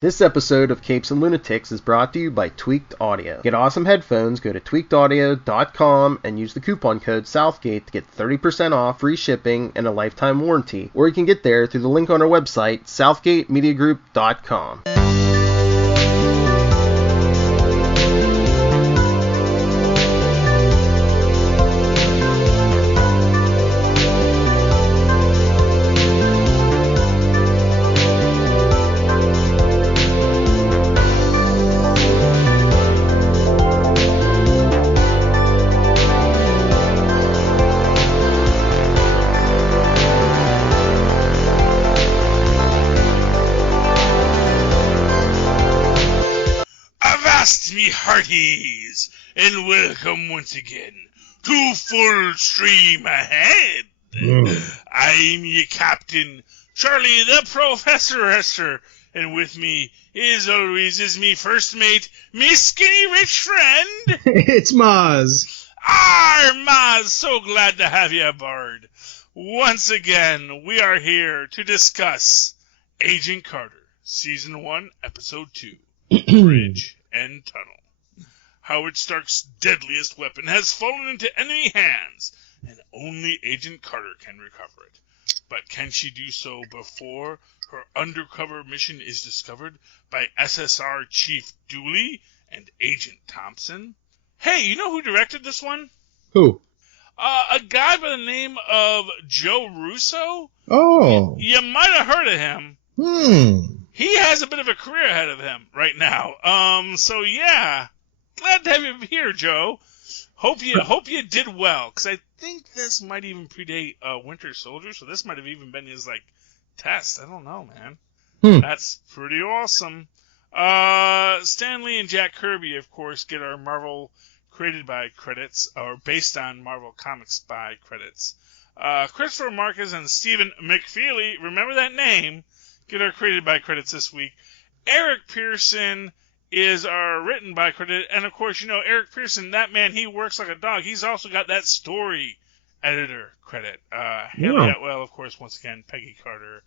This episode of Capes and Lunatics is brought to you by Tweaked Audio. Get awesome headphones, go to tweakedaudio.com and use the coupon code Southgate to get 30% off, free shipping, and a lifetime warranty. Or you can get there through the link on our website, southgatemediagroup.com. Me hearties, and welcome once again to Full Stream Ahead. I'm your captain, Charlie the Professor Esser, and with me, as always, is me first mate, me skinny rich friend. It's Mozz. Mozz, so glad to have you aboard. Once again, we are here to discuss Agent Carter, Season 1, Episode 2, Bridge and Tunnel. Howard Stark's deadliest weapon has fallen into enemy hands, and only Agent Carter can recover it. But can she do so before her undercover mission is discovered by SSR Chief Dooley and Agent Thompson? Hey, you know who directed this one? Who? A guy by the name of Joe Russo. Oh. You might have heard of him. He has a bit of a career ahead of him right now. So yeah, glad to have you here, Joe. Hope you did well, because I think this might even predate Winter Soldier, so this might have even been his test. I don't know, man. That's pretty awesome. Stan Lee and Jack Kirby, of course, get our Marvel created by credits, or based on Marvel Comics by credits. Christopher Marcus and Stephen McFeely, remember that name, get our created by credits this week. Eric Pearson is our written by credit, and of course, you know, Eric Pearson, that man, he works like a dog. He's also got that story editor credit. Haley Atwell, of course, once again, Peggy Carter,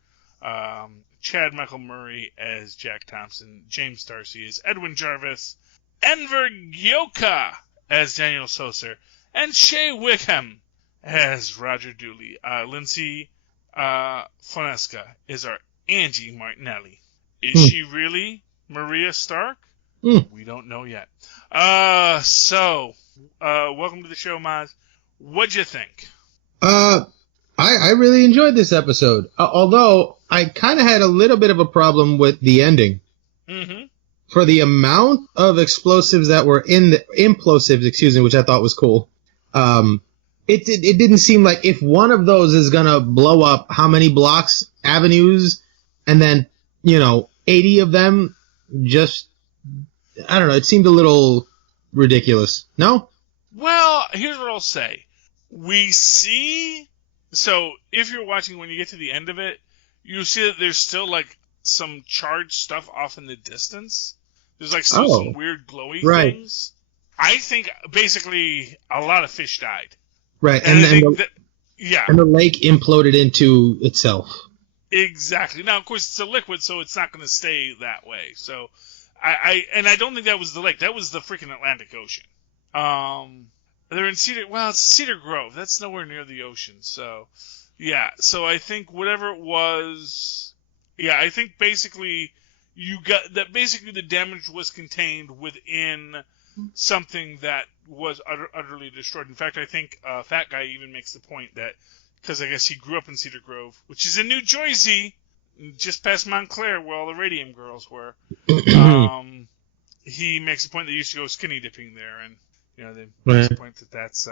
Chad Michael Murray as Jack Thompson, James Darcy as Edwin Jarvis, Enver Gyoka as Daniel Soser, and Shea Wickham as Roger Dooley. Lindsay Fonesca is our Angie Martinelli. Is she really Maria Stark? We don't know yet. So, welcome to the show, Mozz. What'd you think? I really enjoyed this episode. Although, I kind of had a little bit of a problem with the ending. Mm-hmm. For the amount of explosives that were in the implosives, which I thought was cool. It didn't seem like if one of those is gonna blow up how many blocks, avenues, and then, 80 of them just, I don't know, it seemed a little ridiculous. No? Well, here's what I'll say. We see, so if you're watching, when you get to the end of it, you see that there's still, some charged stuff off in the distance. There's, still some weird glowy things. I think, basically, a lot of fish died. Right, and the lake imploded into itself. Exactly. Now, of course, it's a liquid, so it's not going to stay that way. So, I don't think that was the lake. That was the freaking Atlantic Ocean. They're in it's Cedar Grove. That's nowhere near the ocean. So, yeah. So I think whatever it was, I think basically basically the damage was contained within something that was utterly destroyed. In fact, I think Fat Guy even makes the point that, because I guess he grew up in Cedar Grove, which is in New Jersey, just past Montclair, where all the Radium girls were. He makes the point that he used to go skinny dipping there, and they make the point that that's.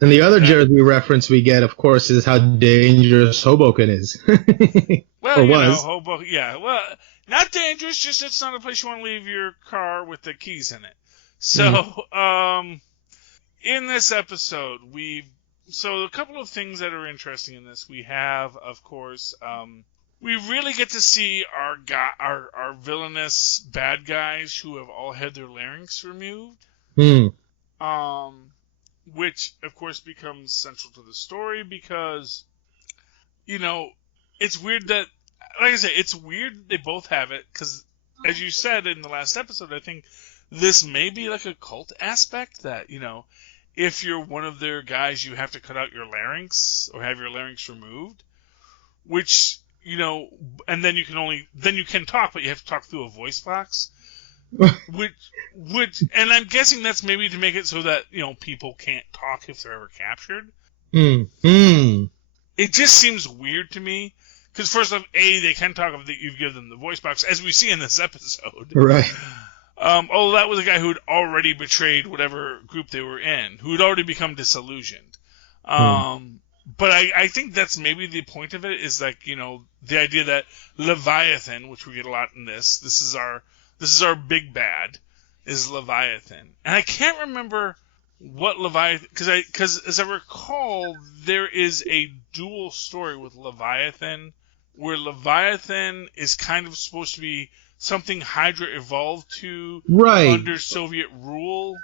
And the other Jersey reference we get, of course, is how dangerous Hoboken is. Well, Hoboken, yeah. Well, not dangerous, just it's not a place you want to leave your car with the keys in it. So, in this episode, so a couple of things that are interesting in this. We have, of course, we really get to see our villainous bad guys who have all had their larynx removed. Which, of course, becomes central to the story because, it's weird that, like I said, it's weird they both have it because as you said in the last episode, I think this may be like a cult aspect that, if you're one of their guys, you have to cut out your larynx or have your larynx removed, which, and then you can talk, but you have to talk through a voice box. which, and I'm guessing that's maybe to make it so that, people can't talk if they're ever captured. It just seems weird to me. Because first off, they can talk if you've given them the voice box, as we see in this episode. Right. Although that was a guy who had already betrayed whatever group they were in, who had already become disillusioned. But I think that's maybe the point of it, is like, the idea that Leviathan, which we get a lot in this is our big bad, is Leviathan. And I can't remember what Leviathan, because as I recall, there is a dual story with Leviathan, where Leviathan is kind of supposed to be something Hydra evolved to under Soviet rule.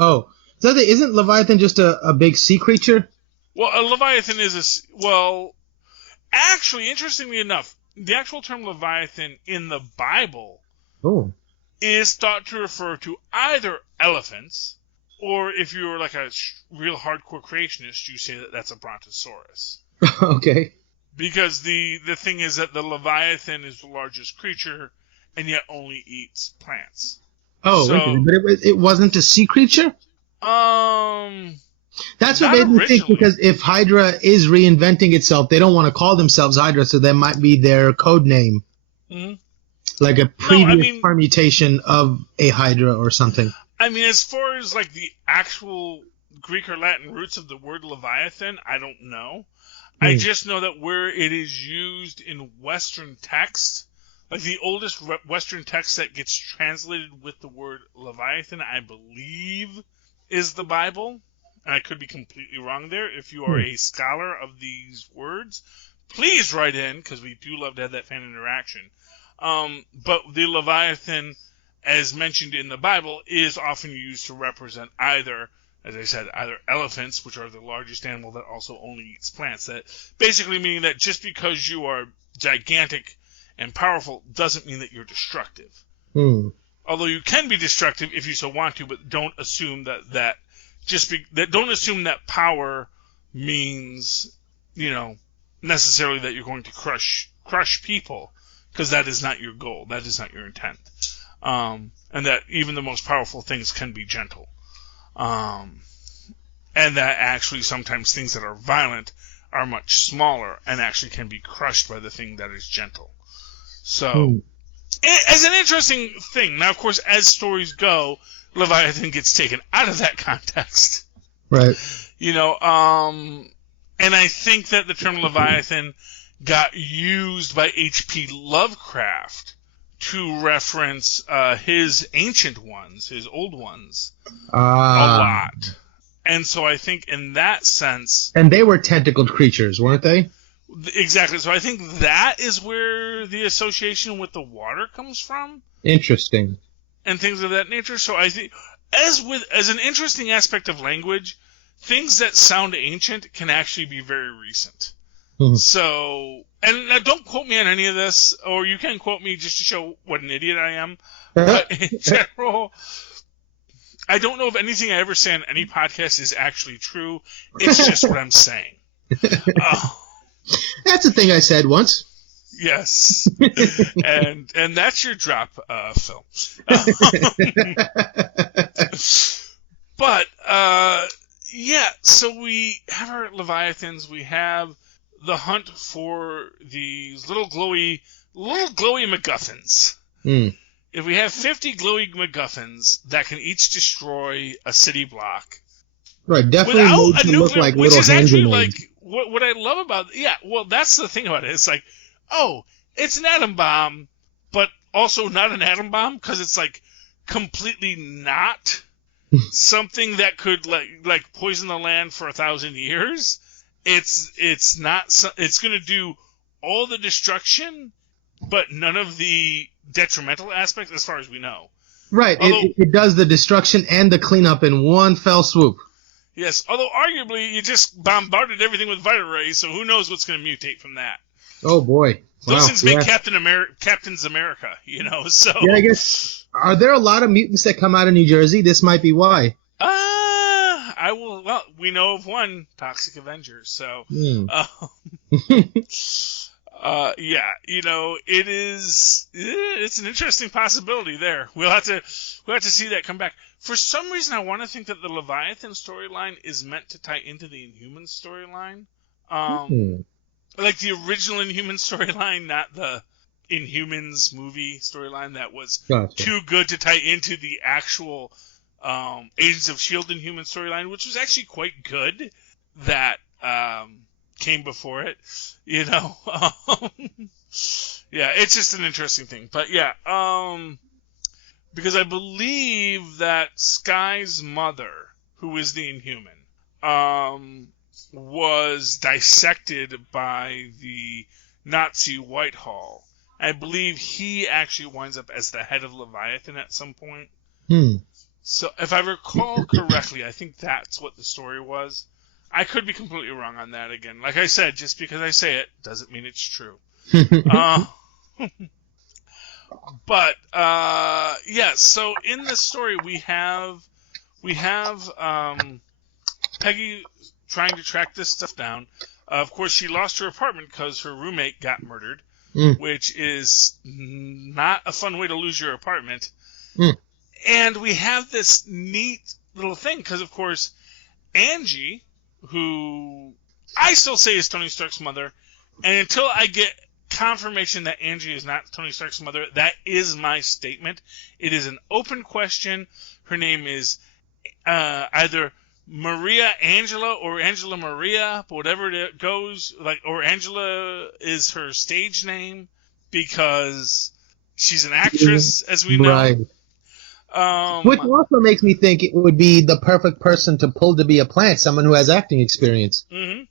Oh, so isn't Leviathan just a big sea creature? Well, a Leviathan is actually, interestingly enough, the actual term Leviathan in the Bible is thought to refer to either elephants, or if you're like a real hardcore creationist, you say that that's a brontosaurus. Okay. Because the thing is that the Leviathan is the largest creature, and yet only eats plants. Oh, so, but it wasn't a sea creature? That's what made me think, because if Hydra is reinventing itself, they don't want to call themselves Hydra, so that might be their code name. Mm-hmm. Like a previous permutation of a Hydra or something. I mean, as far as like the actual Greek or Latin roots of the word Leviathan, I don't know. I just know that where it is used in Western text, like the oldest Western text that gets translated with the word Leviathan, I believe, is the Bible. And I could be completely wrong there. If you are a scholar of these words, please write in, because we do love to have that fan interaction. But the Leviathan, as mentioned in the Bible, is often used to represent either, as I said, either elephants, which are the largest animal that also only eats plants. That basically meaning that just because you are gigantic and powerful doesn't mean that you're destructive. Although you can be destructive if you so want to, but don't assume that don't assume that power means, necessarily that you're going to crush people, because that is not your goal. That is not your intent. And that even the most powerful things can be gentle. And that actually sometimes things that are violent are much smaller and actually can be crushed by the thing that is gentle. So, as an interesting thing, now of course, as stories go, Leviathan gets taken out of that context. Right. And I think that the term Leviathan got used by H.P. Lovecraft to reference his ancient ones, his old ones, a lot. And so I think in that sense... And they were tentacled creatures, weren't they? Exactly. So I think that is where the association with the water comes from. Interesting. And things of that nature. So I think, as an interesting aspect of language, things that sound ancient can actually be very recent. So, and now don't quote me on any of this, or you can quote me just to show what an idiot I am. But in general, I don't know if anything I ever say on any podcast is actually true. It's just what I'm saying. That's a thing I said once. Yes. and that's your drop, Phil. But, so we have our Leviathans, we have the hunt for these little glowy MacGuffins. If we have 50 glowy MacGuffins that can each destroy a city block, right? Definitely without a nuclear, look like which is actually like what I love about that's the thing about it. It's like, it's an atom bomb, but also not an atom bomb, because it's like completely not something that could like poison the land for 1,000 years. It's not. It's going to do all the destruction, but none of the detrimental aspects, as far as we know. Right. Although, it does the destruction and the cleanup in one fell swoop. Yes. Although arguably you just bombarded everything with Vita rays, so who knows what's going to mutate from that. Oh boy. Those things make Captain's America, so... Yeah, I guess. Are there a lot of mutants that come out of New Jersey? This might be why. We know of one, Toxic Avenger, so... it's an interesting possibility there. We'll have to see that come back. For some reason, I want to think that the Leviathan storyline is meant to tie into the Inhumans storyline. Like the original Inhumans storyline, not the Inhumans movie storyline that was too good to tie into the actual Agents of S.H.I.E.L.D. Inhumans storyline, which was actually quite good, that came before it, Yeah, it's just an interesting thing. But yeah, because I believe that Sky's mother, who is the Inhuman, was dissected by the Nazi Whitehall. I believe he actually winds up as the head of Leviathan at some point. So if I recall correctly, I think that's what the story was. I could be completely wrong on that again. Like I said, just because I say it doesn't mean it's true. But so in the story we have Peggy trying to track this stuff down. Of course, she lost her apartment because her roommate got murdered, which is not a fun way to lose your apartment. And we have this neat little thing because, of course, Angie, who I still say is Tony Stark's mother, and until I get confirmation that Angie is not Tony Stark's mother, that is my statement. It is an open question. Her name is either Maria Angela or Angela Maria, whatever it goes, or Angela is her stage name because she's an actress, as we know. Right. Which also makes me think it would be the perfect person to pull to be a Plant, someone who has acting experience. Mm-hmm.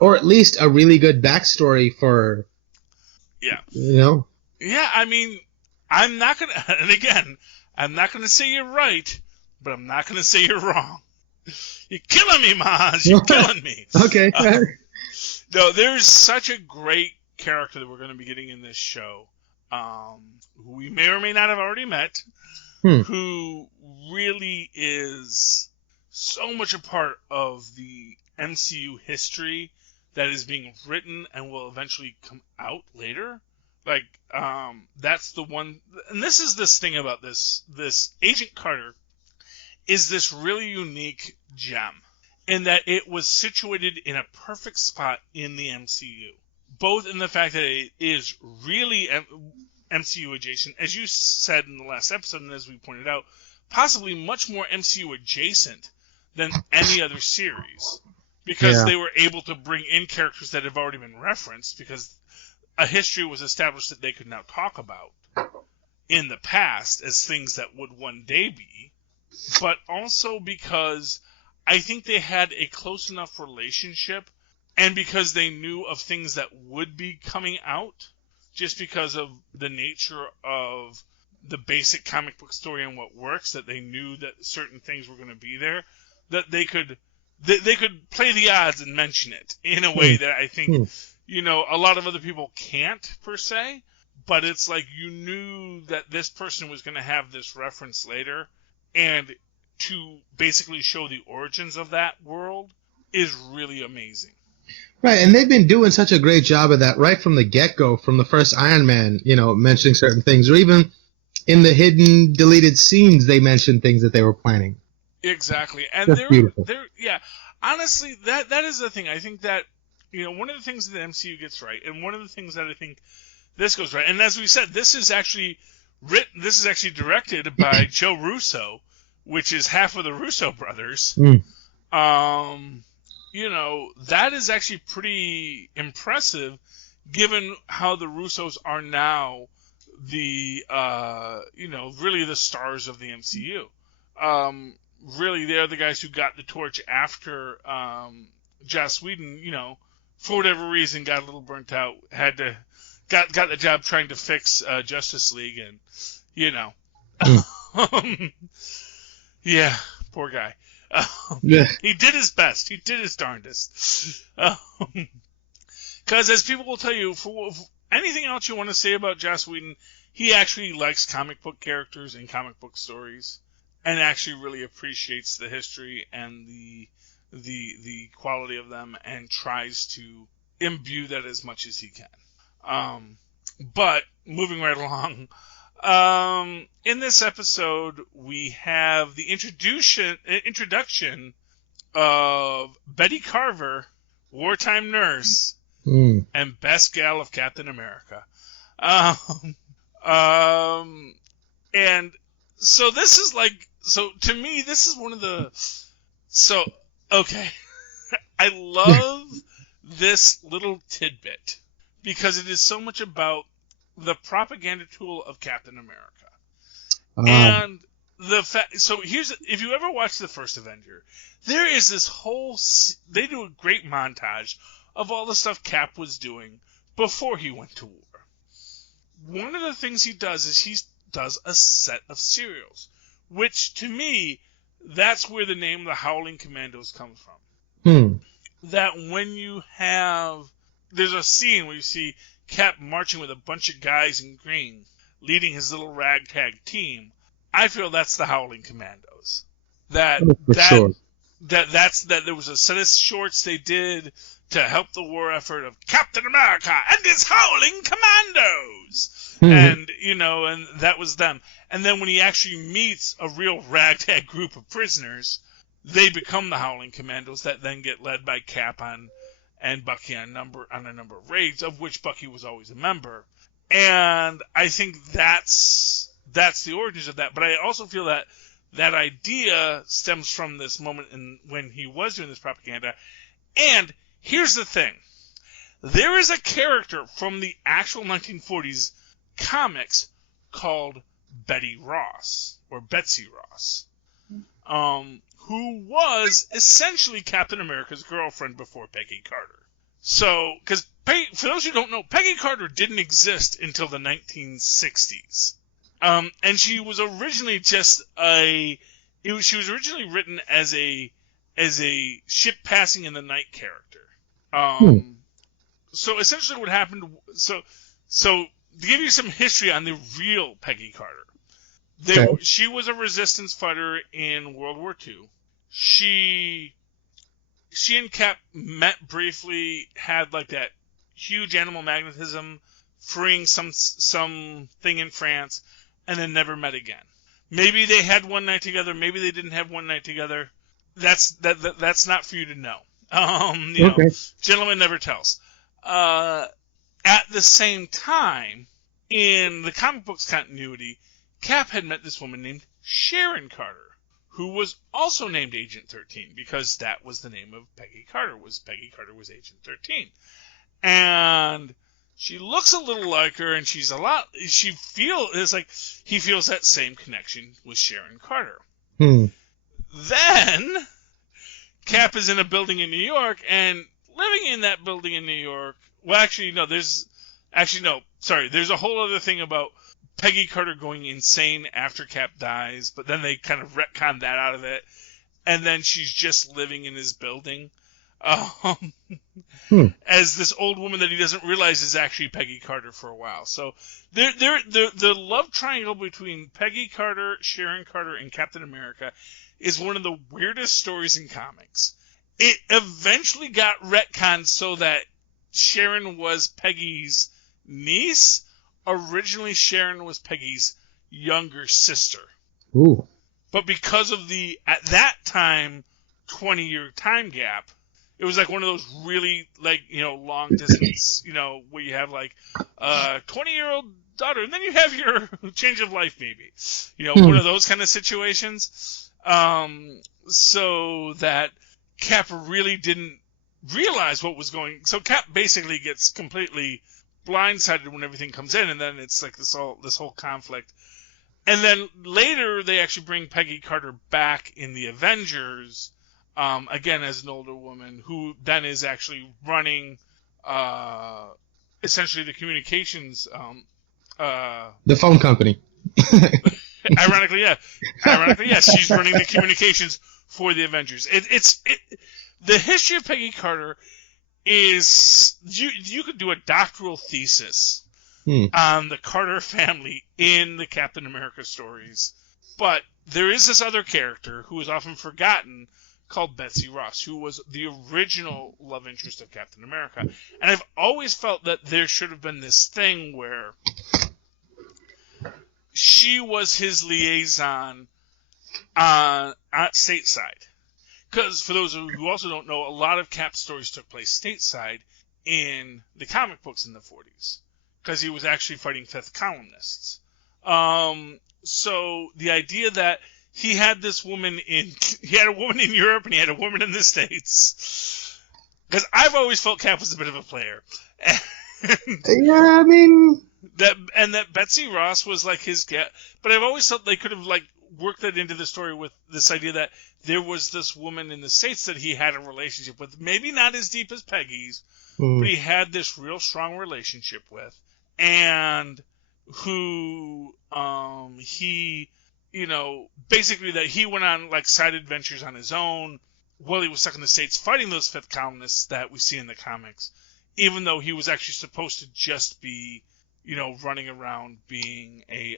Or at least a really good backstory for... Yeah. Yeah, I mean, I'm not going to... And again, I'm not going to say you're right, but I'm not going to say you're wrong. You're killing me, Mozz. You're killing me. Okay. No, there's such a great character that we're going to be getting in this show, who we may or may not have already met, who really is so much a part of the MCU history that is being written and will eventually come out later. That's the one, and this is this thing about this Agent Carter is this really unique gem in that it was situated in a perfect spot in the MCU, both in the fact that it is really MCU adjacent, as you said in the last episode, and as we pointed out, possibly much more MCU adjacent than any other series, because they were able to bring in characters that have already been referenced, because a history was established that they could now talk about in the past as things that would one day be, but also because I think they had a close enough relationship, and because they knew of things that would be coming out, just because of the nature of the basic comic book story and what works, that they knew that certain things were going to be there, that they could play the odds and mention it in a way that I think, a lot of other people can't, per se, but it's like you knew that this person was going to have this reference later, and to basically show the origins of that world is really amazing. Right, and they've been doing such a great job of that right from the get-go, from the first Iron Man, mentioning certain things, or even in the hidden, deleted scenes, they mentioned things that they were planning. Exactly, and That's beautiful. Honestly, that is the thing. I think that, one of the things that the MCU gets right, and one of the things that I think this goes right, and as we said, this is actually directed by Joe Russo, which is half of the Russo brothers. That is actually pretty impressive, given how the Russos are now the, really the stars of the MCU. Really, they're the guys who got the torch after Joss Whedon, for whatever reason, got a little burnt out, got the job trying to fix Justice League, and, yeah, poor guy. He did his best. He did his darndest. Because as people will tell you, anything else you want to say about Joss Whedon? He actually likes comic book characters and comic book stories, and actually really appreciates the history and the quality of them, and tries to imbue that as much as he can. But moving right along, in this episode we have the introduction of Betty Carver, wartime nurse, and best gal of Captain America. And so this is to me, this is one of the, okay. I love this little tidbit because it is so much about the propaganda tool of Captain America. And the fact, so if you ever watch the first Avenger, there is this they do a great montage of all the stuff Cap was doing before he went to war. One of the things he does is he does a set of serials, which to me, that's where the name of the Howling Commandos comes from. That when you there's a scene where you see Cap marching with a bunch of guys in green, leading his little ragtag team. I feel that's the Howling Commandos. That there was a set of shorts they did to help the war effort of Captain America and his Howling Commandos. And, and that was them. And then when he actually meets a real ragtag group of prisoners, they become the Howling Commandos that then get led by Cap and Bucky on a number of raids, of which Bucky was always a member. And I think that's the origins of that. But I also feel that idea stems from this moment when he was doing this propaganda. And here's the thing. There is a character from the actual 1940s comics called Betty Ross, or Betsy Ross, who was essentially Captain America's girlfriend before Peggy Carter. So, because for those who don't know, Peggy Carter didn't exist until the 1960s. And she was originally she was originally written as a ship passing in the night character. So essentially what happened, so to give you some history on the real Peggy Carter, she was a resistance fighter in World War II. She and Cap met briefly, had like that huge animal magnetism, freeing some thing in France, and then never met again. Maybe they had one night together. Maybe they didn't have one night together. That's not for you to know. Gentleman never tells. At the same time, in the comic books continuity, Cap had met this woman named Sharon Carter, who was also named Agent 13, because that was the name of Peggy Carter. Peggy Carter was Agent 13. And she looks a little like her, and he feels that same connection with Sharon Carter. Then, Cap is in a building in New York, and living in that building in New York, there's a whole other thing about Peggy Carter going insane after Cap dies, but then they kind of retcon that out of it, and then she's just living in his building. As this old woman that he doesn't realize is actually Peggy Carter for a while. So the love triangle between Peggy Carter, Sharon Carter, and Captain America is one of the weirdest stories in comics. It eventually got retconned so that Sharon was Peggy's niece. Originally, Sharon was Peggy's younger sister. Ooh. But because of at that time, 20-year time gap, it was like one of those really, long distance, where you have, 20-year-old daughter, and then you have your change of life, maybe. One of those kind of situations. So that Cap really didn't realize what was going. So Cap basically gets completely blindsided when everything comes in, and then it's like this whole conflict. And then later they actually bring Peggy Carter back in the Avengers, again as an older woman, who then is actually running essentially the communications. The phone company. Ironically, yes, she's running the communications for the Avengers. The history of Peggy Carter is you could do a doctoral thesis on the Carter family in the Captain America stories. But there is this other character who is often forgotten called Betsy Ross, who was the original love interest of Captain America. And I've always felt that there should have been this thing where she was his liaison at stateside. Because for those who also don't know, a lot of Cap stories took place stateside in the comic books in the 40s. Because he was actually fighting fifth columnists. So the idea that he had a woman in Europe and he had a woman in the States. Because I've always felt Cap was a bit of a player. Yeah, I mean... That Betsy Ross was like his get, but I've always thought they could have like worked that into the story with this idea that there was this woman in the States that he had a relationship with, maybe not as deep as Peggy's, but he had this real strong relationship with, and who he, basically that he went on like side adventures on his own while he was stuck in the States fighting those fifth columnists that we see in the comics, even though he was actually supposed to just be running around being a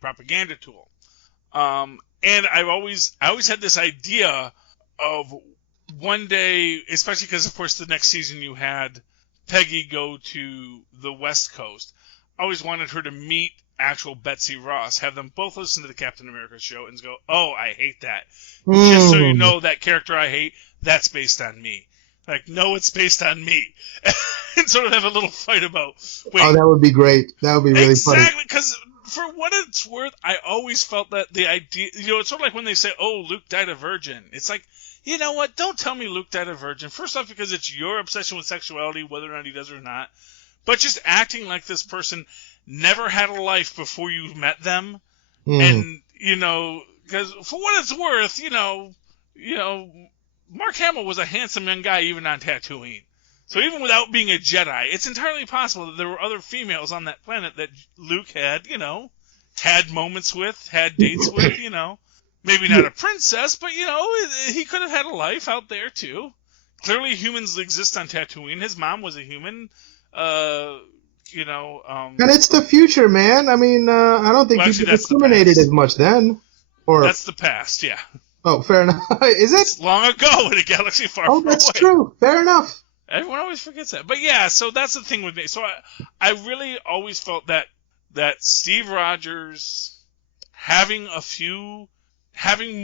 propaganda tool. And I always had this idea of one day, especially because of course the next season you had Peggy go to the West Coast. I always wanted her to meet actual Betsy Ross, have them both listen to the Captain America show and go, "Oh, I hate that." Just so you know, that character I hate, that's based on me. Like, no, it's based on me. And sort of have a little fight about, wait. Oh, that would be great. That would be really funny. Exactly, because for what it's worth, I always felt that the idea, it's sort of like when they say, oh, Luke died a virgin. It's like, you know what? Don't tell me Luke died a virgin. First off, because it's your obsession with sexuality, whether or not he does or not. But just acting like this person never had a life before you met them. And, because for what it's worth, Mark Hamill was a handsome young guy even on Tatooine. So even without being a Jedi, it's entirely possible that there were other females on that planet that Luke had, had moments with, had dates with, Maybe not a princess, but, he could have had a life out there, too. Clearly humans exist on Tatooine. His mom was a human, And it's the future, man. I mean, I don't think people discriminated as much then. That's the past, yeah. Oh, fair enough. Is it? It's long ago in a galaxy far, far away. Oh, that's true. Fair enough. Everyone always forgets that. But yeah, so that's the thing with me. So I really always felt that Steve Rogers having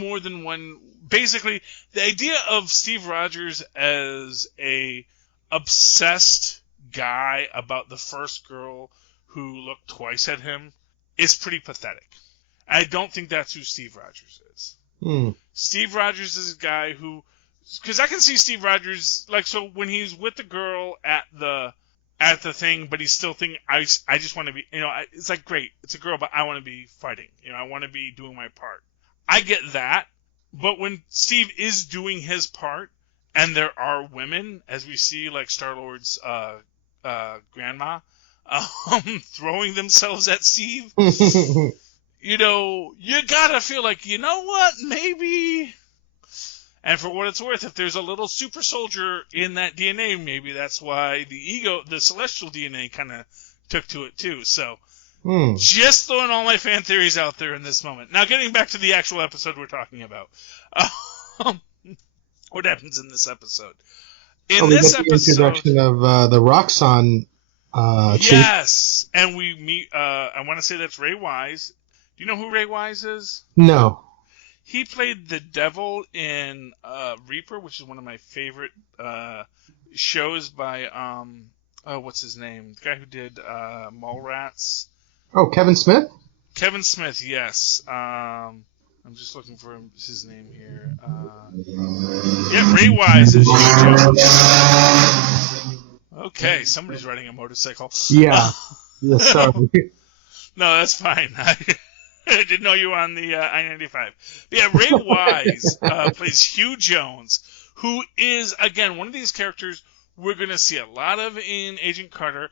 more than one, basically the idea of Steve Rogers as a obsessed guy about the first girl who looked twice at him is pretty pathetic. I don't think that's who Steve Rogers is. Steve Rogers is a guy who, because I can see Steve Rogers, like, so when he's with the girl at the thing, but he's still thinking, I just want to be, it's like, great, it's a girl, but I want to be fighting, I want to be doing my part. I get that, but when Steve is doing his part, and there are women, as we see, like Star-Lord's grandma, throwing themselves at Steve, you gotta feel like, you know what, maybe. And for what it's worth, if there's a little super soldier in that DNA, maybe that's why the celestial DNA kind of took to it too. So, just throwing all my fan theories out there in this moment. Now, getting back to the actual episode we're talking about. What happens in this episode? In this episode, the introduction of the Roxxon chief. Yes, and we meet. I want to say that's Ray Wise. Do you know who Ray Wise is? No. He played the devil in Reaper, which is one of my favorite shows by what's his name? The guy who did Mallrats. Oh, Kevin Smith? Kevin Smith, yes. I'm just looking for his name here. Yeah, Ray Wise is Okay, somebody's riding a motorcycle. Yeah. Sorry. No, that's fine. I didn't know you were on the I-95. But yeah, Ray Wise plays Hugh Jones, who is, again, one of these characters we're going to see a lot of in Agent Carter.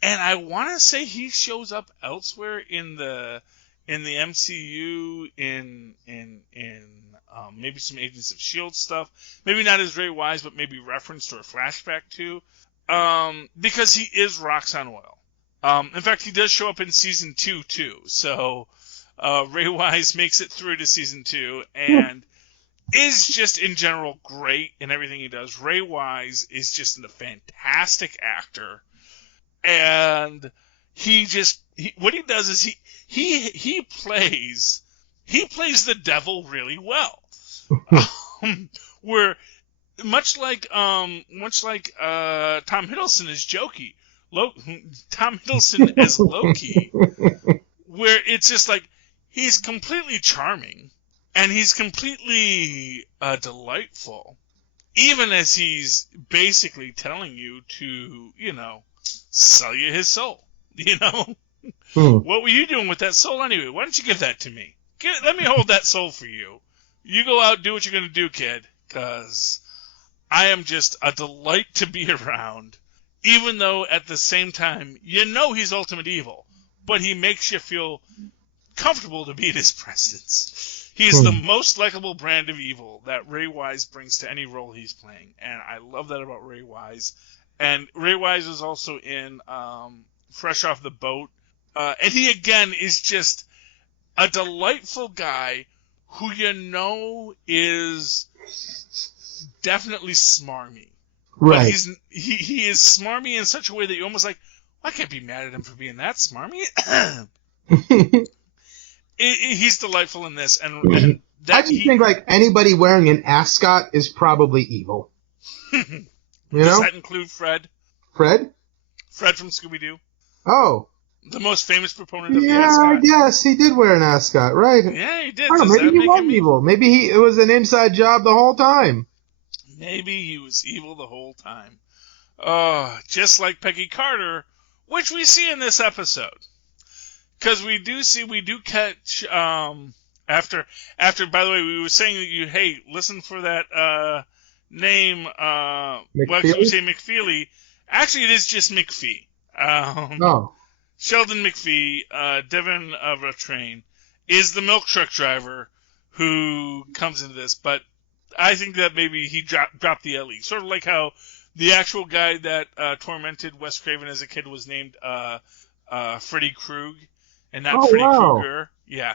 And I want to say he shows up elsewhere in the in the MCU, in maybe some Agents of S.H.I.E.L.D. stuff. Maybe not as Ray Wise, but maybe referenced or a flashback to. Because he is Roxanne Oil. In fact, he does show up in season 2 too. So Ray Wise makes it through to season 2 and is just in general great in everything he does. Ray Wise is just a fantastic actor, and what he does is he plays the devil really well. Where much like Tom Hiddleston as Jokey, Tom Hiddleston as Loki, where it's just like he's completely charming and he's completely delightful, even as he's basically telling you to, sell you his soul. What were you doing with that soul anyway? Why don't you give that to me? Let me hold that soul for you. You go out, do what you're going to do, kid, because I am just a delight to be around, even though at the same time, he's ultimate evil, but he makes you feel comfortable to be in his presence. He's the most likable brand of evil that Ray Wise brings to any role he's playing, and I love that about Ray Wise. And Ray Wise is also in Fresh Off the Boat, and he, again, is just a delightful guy who is definitely smarmy. Right. But he is smarmy in such a way that you're almost like, I can't be mad at him for being that smarmy. He's delightful in this, and I just think like anybody wearing an ascot is probably evil. Does that include Fred? Fred? Fred from Scooby-Doo. Oh. The most famous proponent of the ascot. Yeah, I guess he did wear an ascot, right? Yeah, he did. Maybe he was evil. Maybe it was an inside job the whole time. Maybe he was evil the whole time. Just like Peggy Carter, which we see in this episode. Because we do catch, after, by the way, we were saying that listen for that, name, we say McFeely. Actually, it is just McPhee. Sheldon McPhee, Devin Ratrain, is the milk truck driver who comes into this, but I think that maybe he dropped the LE. Sort of like how the actual guy that tormented Wes Craven as a kid was named Freddy Krug, and not Freddy Krueger. Yeah.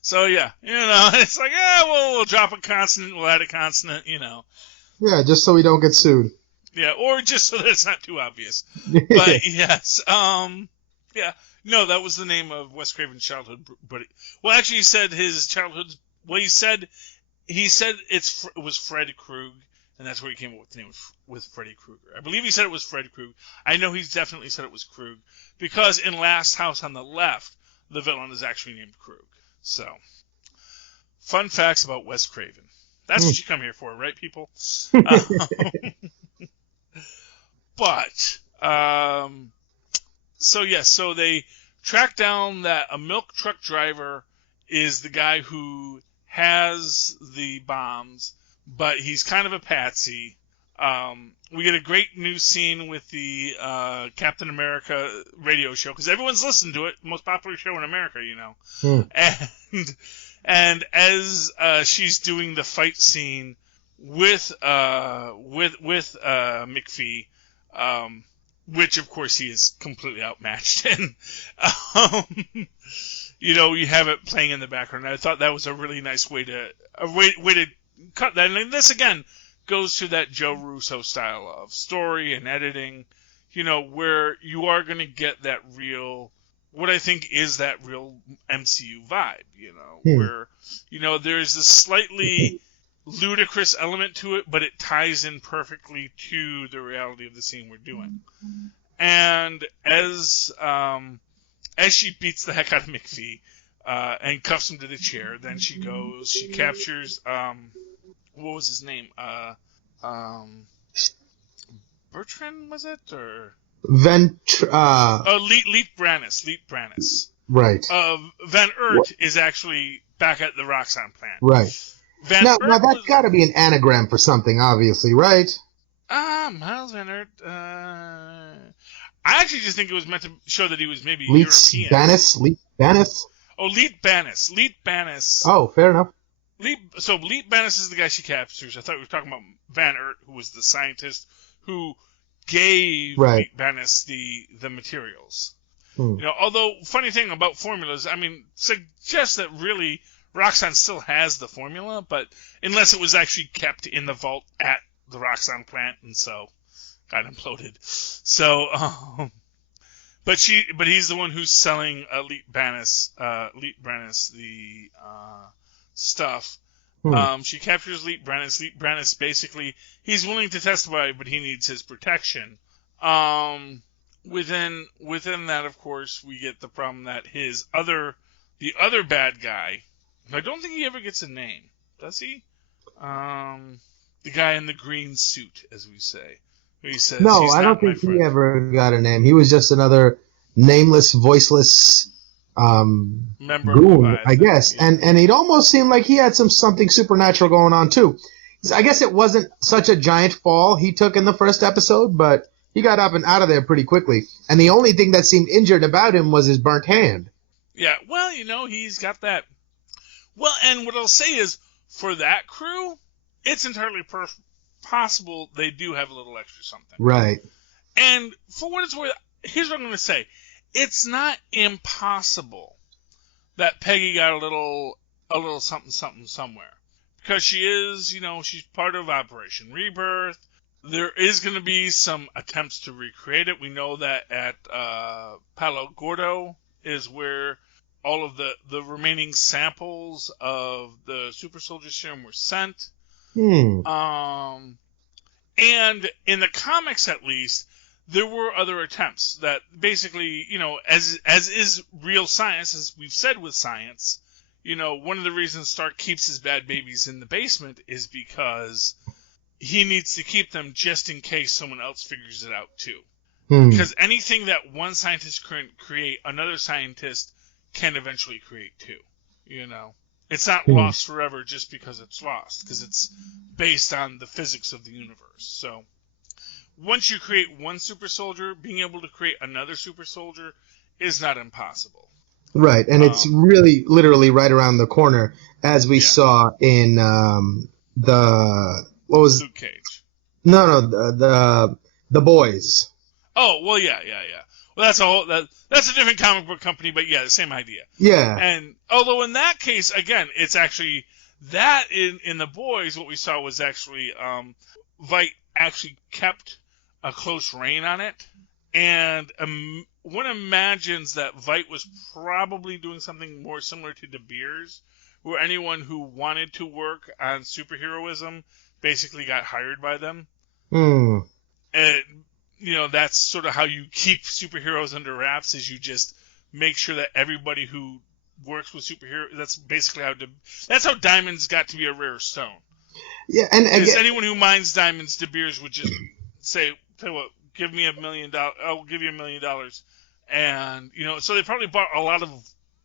So, yeah, it's like, we'll drop a consonant, we'll add a consonant, Yeah, just so we don't get sued. Yeah, or just so that it's not too obvious. But, yes, yeah. No, that was the name of Wes Craven's childhood buddy. Well, actually, he said his childhood. Well, he said it was Fred Krug, and that's where he came up with the name with Freddy Krueger. I believe he said it was Fred Krug. I know he's definitely said it was Krug, because in Last House on the Left, the villain is actually named Krug. So, fun facts about Wes Craven. That's what you come here for, right, people? But, so they track down that a milk truck driver is the guy who has the bombs, but he's kind of a patsy. We get a great new scene with the Captain America radio show, because everyone's listened to it, most popular show in America, And as she's doing the fight scene with McPhee, which of course he is completely outmatched, and you have it playing in the background. I thought that was a really nice way to cut that. And this again goes to that Joe Russo style of story and editing, where you are going to get that real, what I think is that real MCU vibe, where, there's this slightly ludicrous element to it, but it ties in perfectly to the reality of the scene we're doing. And as she beats the heck out of McPhee, and cuffs him to the chair, then she captures, what was his name? Bertrand, was it? Or Leet Brannis. Right. Van Ert is actually back at the Roxxon plant. Right. Now that's got to be an anagram for something, obviously, right? Miles Van Ert. I actually just think it was meant to show that he was maybe European. Leet Banis? Oh, Leet Banis. Oh, fair enough. Leet Banis is the guy she captures. I thought we were talking about Van Ert, who was the scientist who gave Leet Banis the materials. Although, funny thing about formulas, I mean, suggests that really Roxxon still has the formula, but unless it was actually kept in the vault at the Roxxon plant, and so got imploded. So, but he's the one who's selling Leet Banis the stuff. She captures Leet Banis. Leet Banis basically, he's willing to testify, but he needs his protection. Within that, of course, we get the problem that the other bad guy, I don't think he ever gets a name, does he? The guy in the green suit, as we say. He says, no, I don't think he ever got a name. He was just another nameless, voiceless member goon, I guess. Yeah. And it almost seemed like he had something supernatural going on, too. I guess it wasn't such a giant fall he took in the first episode, but he got up and out of there pretty quickly. And the only thing that seemed injured about him was his burnt hand. Yeah, well, he's got that. Well, and what I'll say is, for that crew, it's entirely possible they do have a little extra something. Right. And for what it's worth, here's what I'm going to say. It's not impossible that Peggy got a little something somewhere. Because she is, she's part of Operation Rebirth. There is going to be some attempts to recreate it. We know that at Palo Gordo is where all of the remaining samples of the super soldier serum were sent. And in the comics, at least, there were other attempts that basically, as is real science, as we've said with science, one of the reasons Stark keeps his bad babies in the basement is because he needs to keep them just in case someone else figures it out too. Because anything that one scientist can create, another scientist can eventually create too. It's not lost forever just because it's lost, because it's based on the physics of the universe. So once you create one super soldier, being able to create another super soldier is not impossible. Right, and it's really literally right around the corner, as we saw in Luke Cage. No, the Boys. Oh, well, yeah. Well, that's a different comic book company, but yeah, the same idea. Yeah. And although in that case, again, it's actually that in the Boys, what we saw was actually Veidt actually kept a close rein on it, and one imagines that Veidt was probably doing something more similar to De Beers, where anyone who wanted to work on superheroism basically got hired by them. And that's sort of how you keep superheroes under wraps, is you just make sure that everybody who works with superheroes, that's basically that's how diamonds got to be a rare stone. Yeah, and because anyone who mines diamonds, De Beers would just say, tell you what, give me $1 million, I'll give you $1 million. And, so they probably bought a lot of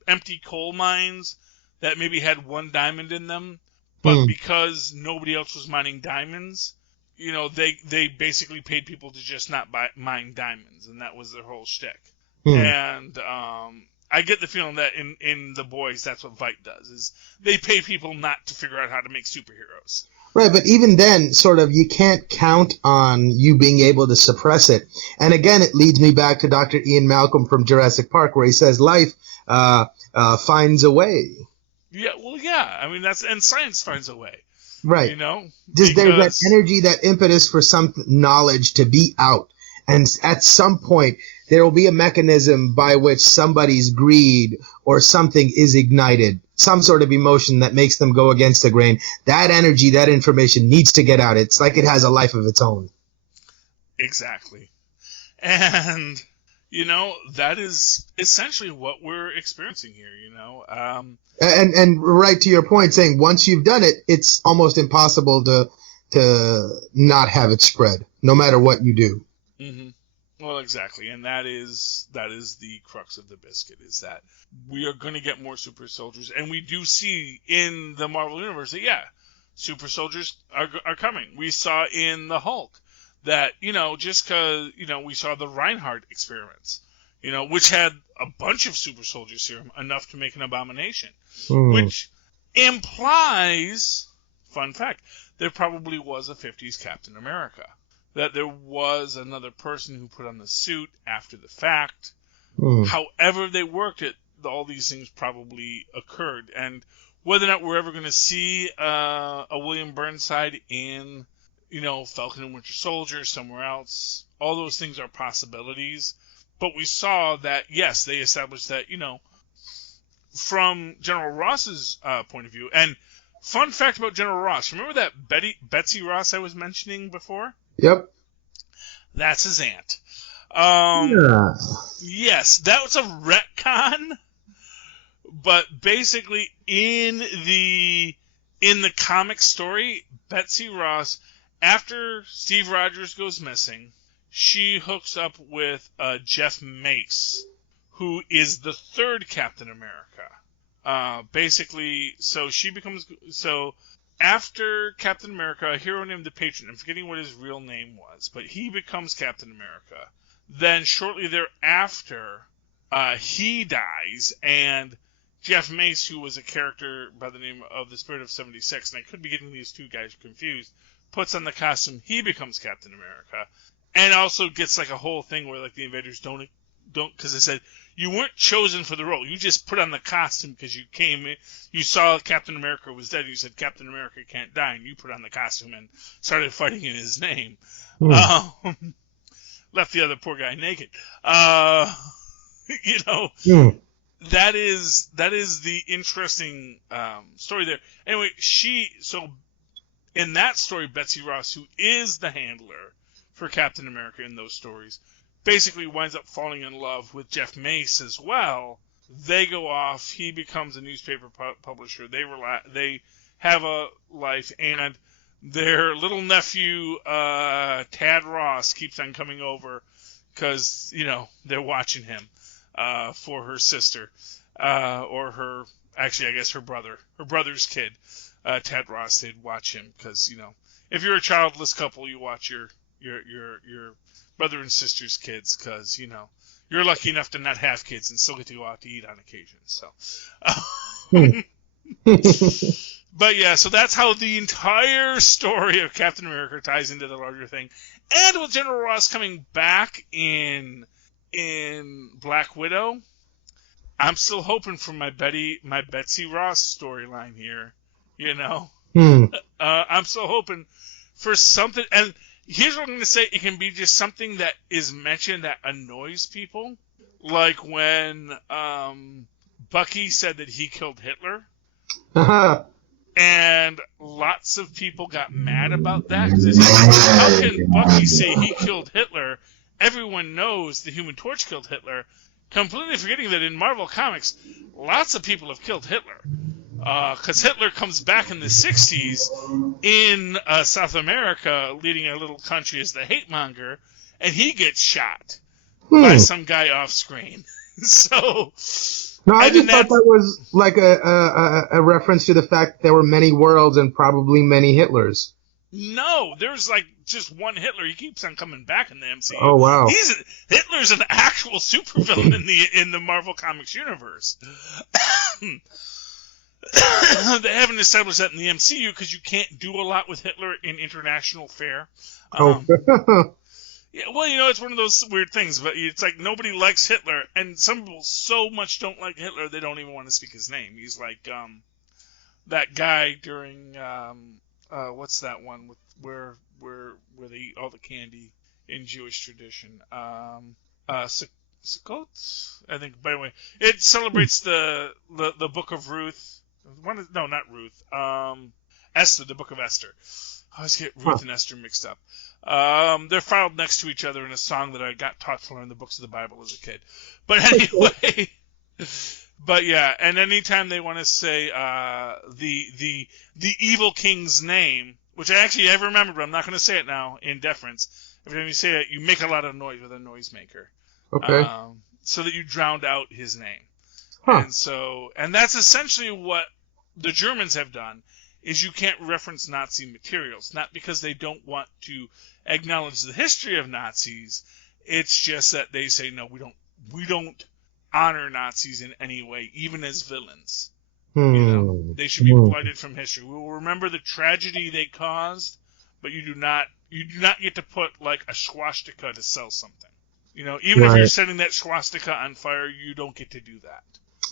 empty coal mines that maybe had one diamond in them, but because nobody else was mining diamonds, they basically paid people to just not mine diamonds, and that was their whole shtick. And I get the feeling that in The Boys, that's what Veidt does, is they pay people not to figure out how to make superheroes. Right, but even then, sort of, you can't count on you being able to suppress it. And again, it leads me back to Dr. Ian Malcolm from Jurassic Park, where he says life finds a way. Yeah, well, yeah. I mean, and science finds a way. Right. There's that energy, that impetus for some knowledge to be out. And at some point, there will be a mechanism by which somebody's greed or something is ignited, some sort of emotion that makes them go against the grain. That energy, that information needs to get out. It's like it has a life of its own. Exactly. And, that is essentially what we're experiencing here, And right to your point, saying once you've done it, it's almost impossible to not have it spread, no matter what you do. Mm-hmm. Well, exactly, and that is the crux of the biscuit, is that we are going to get more super soldiers, and we do see in the Marvel Universe that, super soldiers are coming. We saw in the Hulk that, just because, we saw the Reinhardt experiments, which had a bunch of super soldier serum, enough to make an abomination, which implies, fun fact, there probably was a 50s Captain America. That there was another person who put on the suit after the fact. However they worked it, all these things probably occurred. And whether or not we're ever going to see a William Burnside in, Falcon and Winter Soldier, somewhere else, all those things are possibilities. But we saw that, yes, they established that, from General Ross's point of view. And fun fact about General Ross, remember that Betsy Ross I was mentioning before? Yep. That's his aunt. Yeah. Yes, that was a retcon, but basically in the comic story, Betsy Ross, after Steve Rogers goes missing, she hooks up with Jeff Mace, who is the third Captain America. Basically, after Captain America, a hero named the Patriot, I'm forgetting what his real name was, but he becomes Captain America. Then shortly thereafter, he dies, and Jeff Mace, who was a character by the name of the Spirit of 76, and I could be getting these two guys confused, puts on the costume, he becomes Captain America, and also gets like a whole thing where like the Invaders don't, because they said, you weren't chosen for the role. You just put on the costume because you came in, you saw Captain America was dead, and you said, Captain America can't die, and you put on the costume and started fighting in his name. Left the other poor guy naked. That is the interesting story there. Anyway, in that story, Betsy Ross, who is the handler for Captain America in those stories, basically winds up falling in love with Jeff Mace as well. They go off. He becomes a newspaper publisher. They have a life, and their little nephew, Tad Ross, keeps on coming over because, they're watching him for her sister, or her, actually, I guess her brother's kid. Tad Ross, they'd watch him because, if you're a childless couple, you watch your brother and sister's kids because, you're lucky enough to not have kids and still get to go out to eat on occasion. So, but yeah, so that's how the entire story of Captain America ties into the larger thing. And with General Ross coming back in Black Widow, I'm still hoping for my Betsy Ross storyline here. I'm still hoping for something. And here's what I'm going to say. It can be just something that is mentioned that annoys people. Like when Bucky said that he killed Hitler. And lots of people got mad about that. Because they said, how can Bucky say he killed Hitler? Everyone knows the Human Torch killed Hitler. Completely forgetting that in Marvel Comics, lots of people have killed Hitler. Because Hitler comes back in the 60s in South America, leading a little country as the hate monger, and he gets shot by some guy off screen. So, no, I just thought that was like a reference to the fact there were many worlds and probably many Hitlers. No, there's like just one Hitler. He keeps on coming back in the MCU. Oh wow! Hitler's an actual supervillain in the Marvel Comics universe. They haven't established that in the MCU because you can't do a lot with Hitler in international fare. Yeah, well, it's one of those weird things, but it's like nobody likes Hitler, and some people so much don't like Hitler they don't even want to speak his name. He's like that guy during what's that one with where they eat all the candy in Jewish tradition? Sukkot, I think. By the way, it celebrates the Book of Ruth. No, not Ruth. Esther, the Book of Esther. I always get Ruth and Esther mixed up. They're filed next to each other in a song that I got taught to learn the books of the Bible as a kid. But anyway, but yeah, and anytime they want to say the evil king's name, which I remembered, but I'm not going to say it now in deference. Every time you say it, you make a lot of noise with a noisemaker. Okay. So that you drowned out his name. Huh. And that's essentially what the Germans have done. is you can't reference Nazi materials. Not because they don't want to acknowledge the history of Nazis. It's just that they say, no, we don't honor Nazis in any way, even as villains. They should be blotted from history. We will remember the tragedy they caused, but you do not get to put like a swastika to sell something. Even if you're setting that swastika on fire, you don't get to do that.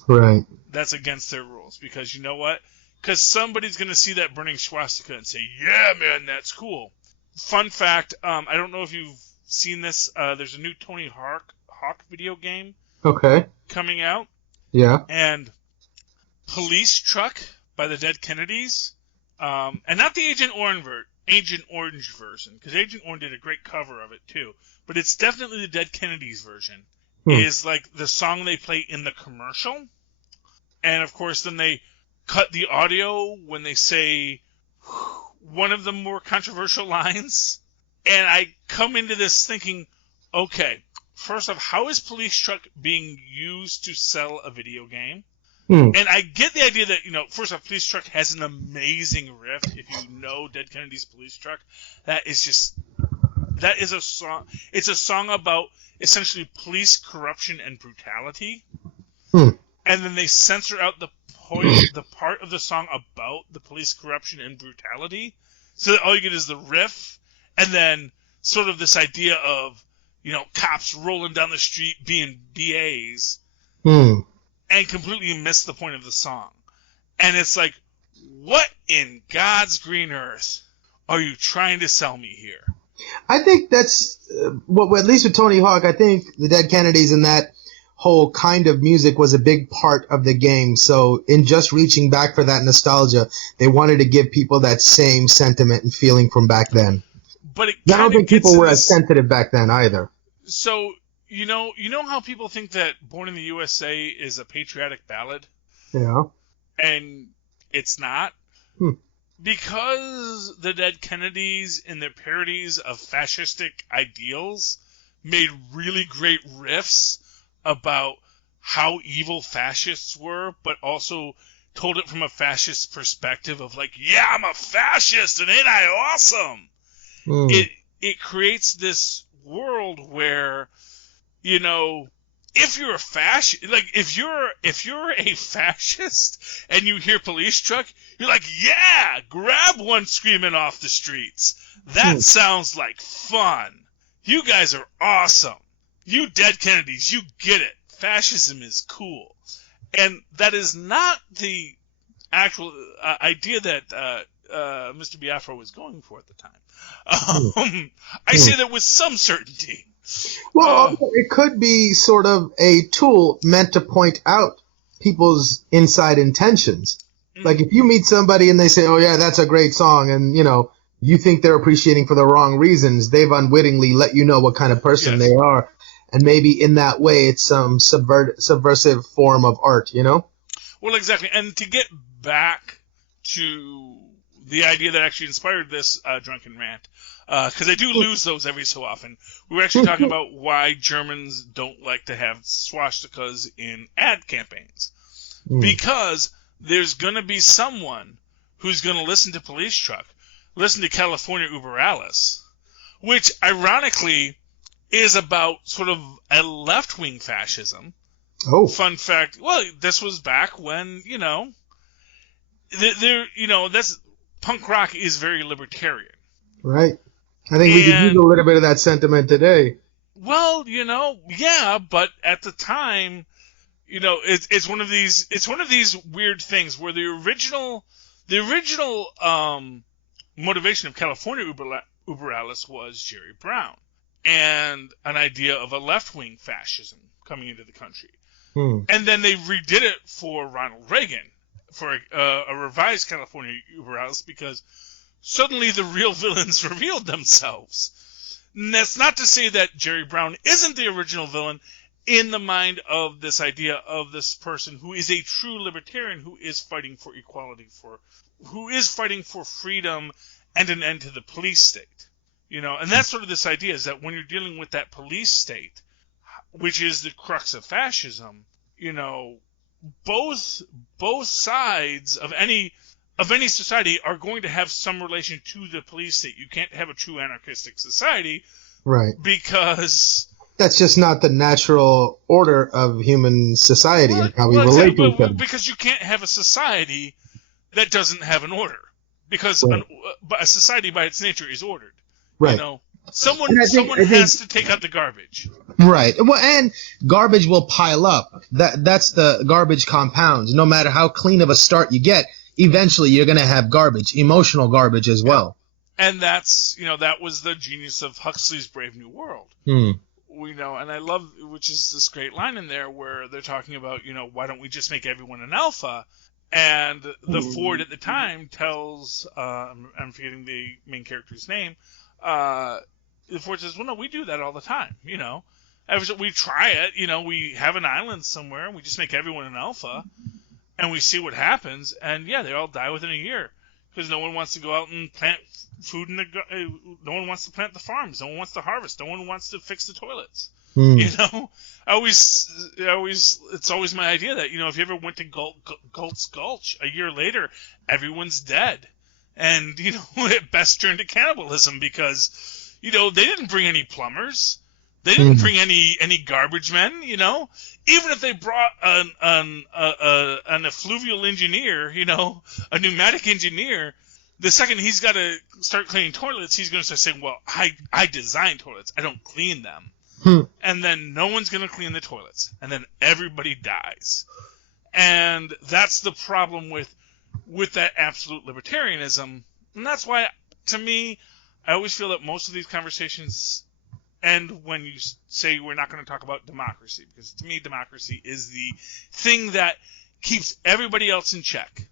Right. That's against their rules, because you know what? Because somebody's going to see that burning swastika and say, yeah, man, that's cool. Fun fact, I don't know if you've seen this. There's a new Tony Hawk video game coming out. Yeah. And Police Truck by the Dead Kennedys, and not the Agent Orange version, because Agent Orange did a great cover of it too, but it's definitely the Dead Kennedys version, is like the song they play in the commercial, and of course then they cut the audio when they say one of the more controversial lines, and I come into this thinking, okay, first off, how is Police Truck being used to sell a video game? And I get the idea that, first off, Police Truck has an amazing riff. If you know Dead Kennedys Police Truck, that is a song. It's a song about essentially police corruption and brutality. And then they censor out the part of the song about the police corruption and brutality. So that all you get is the riff, and then sort of this idea of, cops rolling down the street being BAs. And completely miss the point of the song. And it's like, what in God's green earth are you trying to sell me here? I think that's, at least with Tony Hawk, I think the Dead Kennedys and that whole kind of music was a big part of the game. So in just reaching back for that nostalgia, they wanted to give people that same sentiment and feeling from back then. But I don't think people were as sensitive back then either. So... You know how people think that Born in the USA is a patriotic ballad? Yeah. And it's not? Because the Dead Kennedys, in their parodies of fascistic ideals, made really great riffs about how evil fascists were, but also told it from a fascist perspective of like, yeah, I'm a fascist, and ain't I awesome? It creates this world where... if you're a fascist, like if you're a fascist and you hear Police Truck, you're like, yeah, grab one screaming off the streets. That sounds like fun. You guys are awesome. You Dead Kennedys, you get it. Fascism is cool. And that is not the actual idea that Mr. Biafra was going for at the time. I say that with some certainty. Well, it could be sort of a tool meant to point out people's inside intentions. Like if you meet somebody and they say, oh yeah, that's a great song, and you think they're appreciating for the wrong reasons, they've unwittingly let you know what kind of person they are. And maybe in that way it's some subversive form of art, Well, exactly. And to get back to the idea that actually inspired this drunken rant, because I do lose those every so often. We were actually talking about why Germans don't like to have swastikas in ad campaigns. Because there's going to be someone who's going to listen to Police Truck, listen to California Uber Alice, which ironically is about sort of a left-wing fascism. Oh. Fun fact, well, this was back when, that's punk rock is very libertarian. Right. I think we could use a little bit of that sentiment today. Well, yeah, but at the time, it's one of these weird things where the original motivation of California Uber Alice was Jerry Brown and an idea of a left-wing fascism coming into the country. And then they redid it for Ronald Reagan for a revised California Uber Alice because suddenly the real villains revealed themselves. And that's not to say that Jerry Brown isn't the original villain in the mind of this idea of this person who is a true libertarian, who is fighting for equality, who is fighting for freedom and an end to the police state. And that's sort of this idea is that when you're dealing with that police state, which is the crux of fascism, both sides of any of any society are going to have some relation to the police state. You can't have a true anarchistic society. Right. Because that's just not the natural order of human society and how we relate to each other. Because you can't have a society that doesn't have an order. Because a society by its nature is ordered. Right. You know, someone has to take out the garbage. Right. Well, and garbage will pile up. That's the garbage compounds. No matter how clean of a start you get, eventually you're going to have garbage, emotional garbage as well. And that's, that was the genius of Huxley's Brave New World. We know, and I love, which is this great line in there where they're talking about, why don't we just make everyone an alpha? And the Ford at the time tells, I'm forgetting the main character's name, the Ford says, well, no, we do that all the time, We try it, we have an island somewhere, and we just make everyone an alpha, and we see what happens, and yeah, they all die within a year. Because no one wants to go out and plant food no one wants to plant the farms. No one wants to harvest. No one wants to fix the toilets. It's always my idea that, if you ever went to Galt's Gulch a year later, everyone's dead. And, it best turned to cannibalism because, they didn't bring any plumbers. They didn't bring any garbage men, Even if they brought an effluvial engineer, a pneumatic engineer, the second he's got to start cleaning toilets, he's going to start saying, well, I design toilets. I don't clean them. And then no one's going to clean the toilets. And then everybody dies. And that's the problem with that absolute libertarianism. And that's why, to me, I always feel that most of these conversations end when you say we're not going to talk about democracy, because to me democracy is the thing that keeps everybody else in check.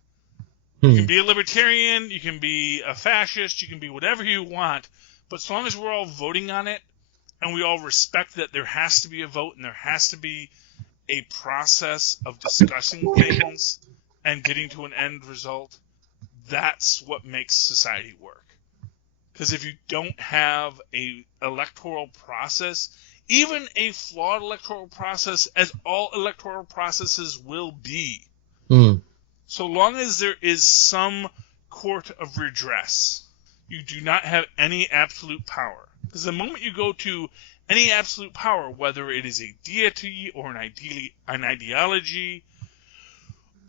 You can be a libertarian, you can be a fascist, you can be whatever you want, but as long as we're all voting on it and we all respect that there has to be a vote and there has to be a process of discussing things and getting to an end result, that's what makes society work. Because if you don't have a electoral process, even a flawed electoral process, as all electoral processes will be, so long as there is some court of redress, you do not have any absolute power. Because the moment you go to any absolute power, whether it is a deity or an ideology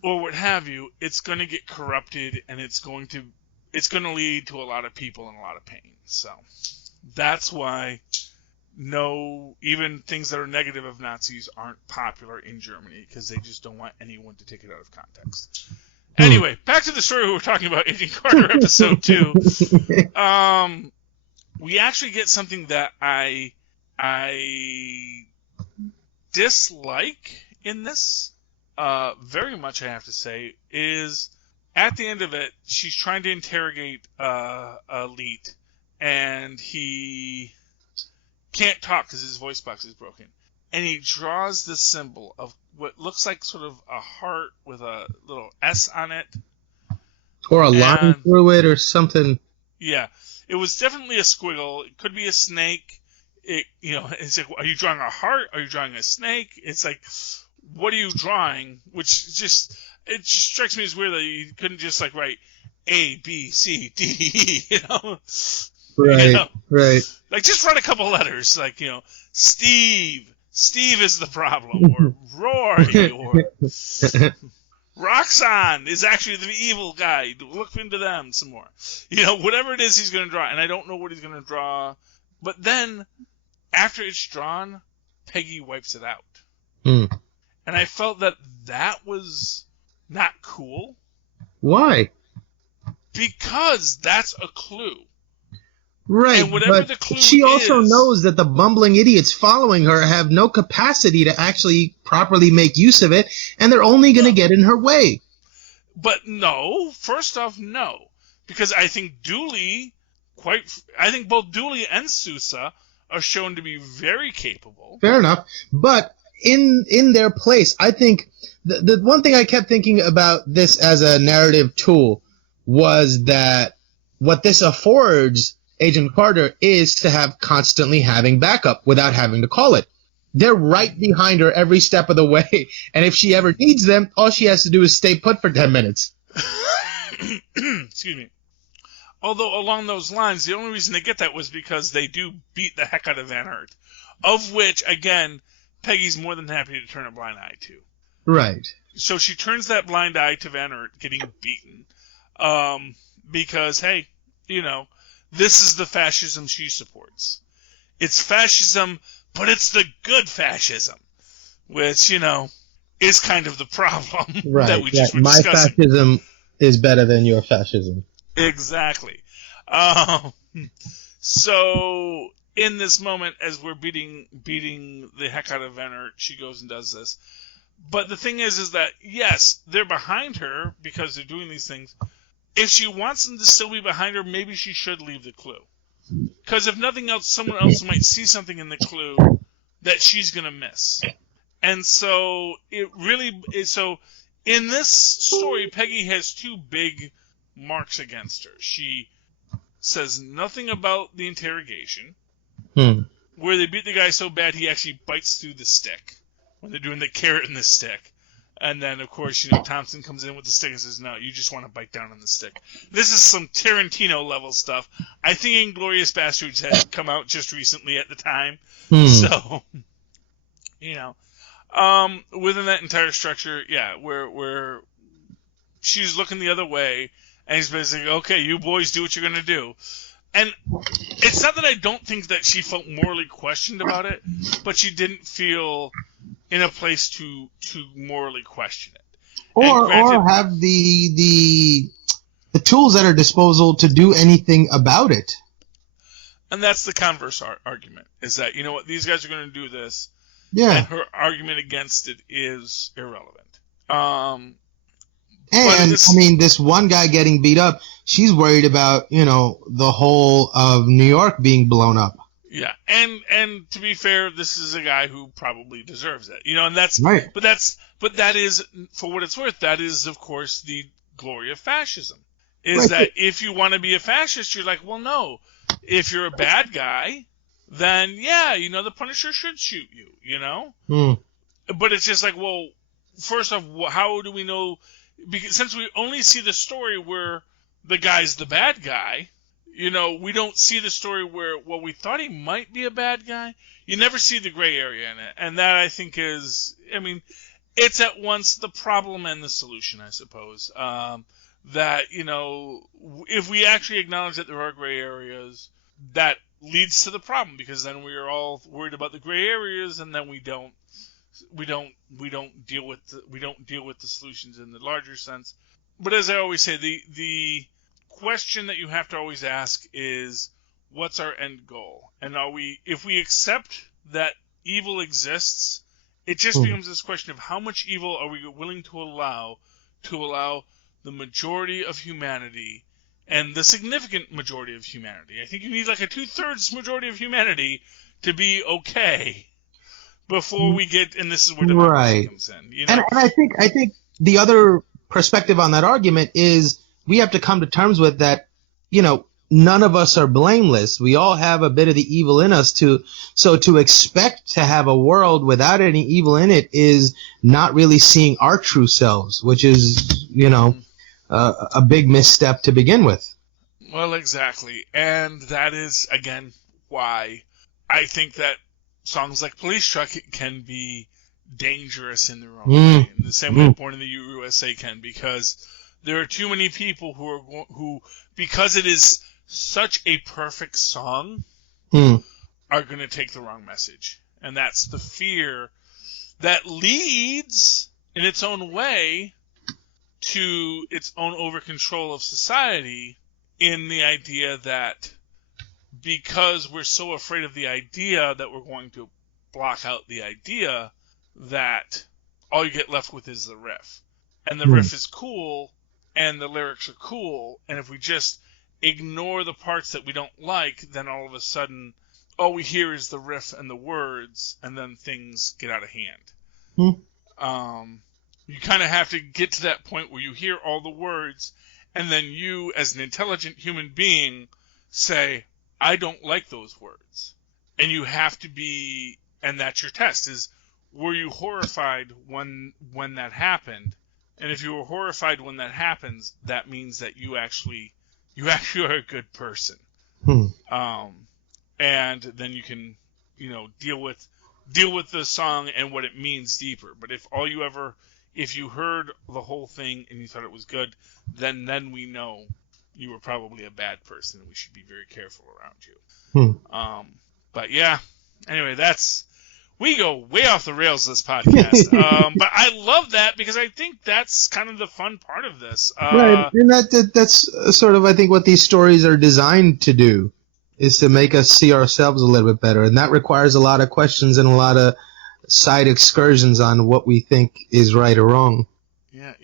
or what have you, it's going to get corrupted and it's going to lead to a lot of people in a lot of pain. So that's why even things that are negative of Nazis aren't popular in Germany, because they just don't want anyone to take it out of context. Anyway, back to the story we were talking about, Agent Carter episode 2. We actually get something that I dislike in this very much, I have to say, is at the end of it, she's trying to interrogate Elite, and he can't talk because his voice box is broken. And he draws the symbol of what looks like sort of a heart with a little S on it. Or a line through it or something. Yeah. It was definitely a squiggle. It could be a snake. It's like, are you drawing a heart? Are you drawing a snake? It's like, what are you drawing? Which it just strikes me as weird that you couldn't just write A, B, C, D, Right, right. Just write a couple letters, Steve is the problem, or Rory, or Roxanne is actually the evil guy. Look into them some more. Whatever it is he's going to draw, and I don't know what he's going to draw. But then, after it's drawn, Peggy wipes it out. And I felt that was not cool. Why? Because that's a clue. Right, and whatever but the clue she also is, knows that the bumbling idiots following her have no capacity to actually properly make use of it, and they're only going to get in her way. But no, first off, no. Because I think both Dooley and Sousa are shown to be very capable. Fair enough. But in their place, I think the one thing I kept thinking about this as a narrative tool was that what this affords Agent Carter is to have constantly having backup without having to call it. They're right behind her every step of the way, and if she ever needs them, all she has to do is stay put for 10 minutes. Excuse me. Although along those lines, the only reason they get that was because they do beat the heck out of Van Hurt, of which, again, Peggy's more than happy to turn a blind eye to. Right. So she turns that blind eye to Van Hurt getting beaten, because, hey, this is the fascism she supports. It's fascism, but it's the good fascism, which, is kind of the problem that we just were discussing. My fascism is better than your fascism. Exactly. So in this moment, as we're beating the heck out of Van Hurt, she goes and does this. But the thing is that, yes, they're behind her because they're doing these things. If she wants them to still be behind her, maybe she should leave the clue. Because if nothing else, someone else might see something in the clue that she's going to miss. And so it really is. So in this story, Peggy has two big marks against her. She says nothing about the interrogation, where they beat the guy so bad he actually bites through the stick when they're doing the carrot and the stick. And then, of course, Thompson comes in with the stick and says, no, you just want to bite down on the stick. This is some Tarantino-level stuff. I think Inglourious Basterds had come out just recently at the time. So, within that entire structure, yeah, where she's looking the other way, and he's basically, okay, you boys do what you're going to do. And it's not that I don't think that she felt morally questioned about it, but she didn't feel in a place to morally question it. Or have the tools at her disposal to do anything about it. And that's the converse argument, is that, these guys are going to do this, and her argument against it is irrelevant. This one guy getting beat up, she's worried about, the whole of New York being blown up. Yeah, and to be fair, this is a guy who probably deserves it, and that's right. But that is, for what it's worth, that is of course the glory of fascism. Is right. That if you want to be a fascist, you're like, well, no. If you're a bad guy, then yeah, the Punisher should shoot you, But it's just like, well, first off, how do we know? Because since we only see the story where the guy's the bad guy. We don't see the story where, well, we thought he might be a bad guy. You never see the gray area in it. And that, I think, is, it's at once the problem and the solution, I suppose. That, if we actually acknowledge that there are gray areas, that leads to the problem, because then we are all worried about the gray areas, and then we don't deal with the solutions in the larger sense. But as I always say, the question that you have to always ask is, what's our end goal? And if we accept that evil exists, it just becomes this question of how much evil are we willing to allow the majority of humanity, and the significant majority of humanity. I think you need like a 2/3 majority of humanity to be okay before we get, and this is where democracy comes in. And I think the other perspective on that argument is, we have to come to terms with that, none of us are blameless. We all have a bit of the evil in us so to expect to have a world without any evil in it is not really seeing our true selves, which is, a big misstep to begin with. Well, exactly. And that is, again, why I think that songs like Police Truck can be dangerous in their own way. In the same way Born in the USA can, because there are too many people who, because it is such a perfect song, are going to take the wrong message. And that's the fear that leads, in its own way, to its own over-control of society, in the idea that because we're so afraid of the idea that we're going to block out the idea, that all you get left with is the riff. And the riff is cool, and the lyrics are cool, and if we just ignore the parts that we don't like, then all of a sudden, all we hear is the riff and the words, and then things get out of hand. You kind of have to get to that point where you hear all the words, and then you, as an intelligent human being, say, I don't like those words. And you have to be, and that's your test, is, were you horrified when that happened? And if you were horrified when that happens, that means that you actually are a good person. And then you can, deal with the song and what it means deeper. But if you heard the whole thing and you thought it was good, then we know you were probably a bad person and we should be very careful around you. But yeah, anyway, we go way off the rails this podcast. But I love that because I think that's kind of the fun part of this. Right, and that's sort of, I think, what these stories are designed to do, is to make us see ourselves a little bit better. And that requires a lot of questions and a lot of side excursions on what we think is right or wrong. Yeah,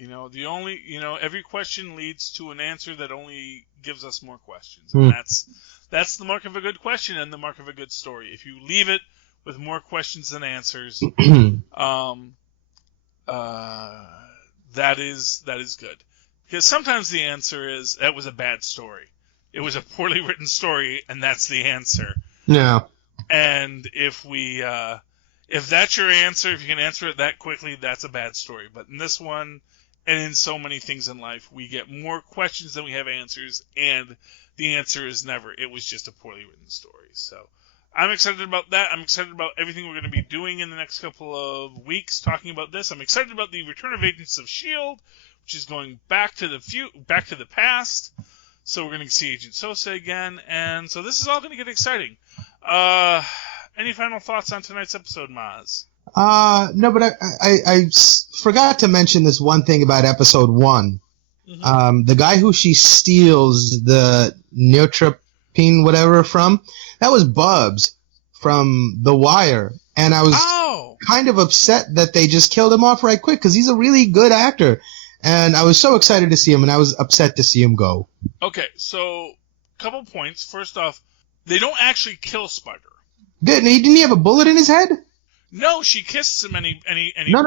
every question leads to an answer that only gives us more questions. And that's the mark of a good question and the mark of a good story. If you leave it with more questions than answers, that is good. Because sometimes the answer is, that was a bad story. It was a poorly written story, and that's the answer. Yeah. And if that's your answer, if you can answer it that quickly, that's a bad story. But in this one, and in so many things in life, we get more questions than we have answers, and the answer is never, it was just a poorly written story. So I'm excited about that. I'm excited about everything we're going to be doing in the next couple of weeks talking about this. I'm excited about the return of Agents of S.H.I.E.L.D., which is going back to the past. So we're going to see Agent Sosa again, and so this is all going to get exciting. Any final thoughts on tonight's episode, Mozz? No, but I forgot to mention this one thing about episode 1. The guy who she steals the neotropine whatever from, that was Bubs from The Wire, and I was kind of upset that they just killed him off right quick, because he's a really good actor. And I was so excited to see him, and I was upset to see him go. Okay, so couple points. First off, they don't actually kill Spider. Didn't he have a bullet in his head? No, she kisses him and he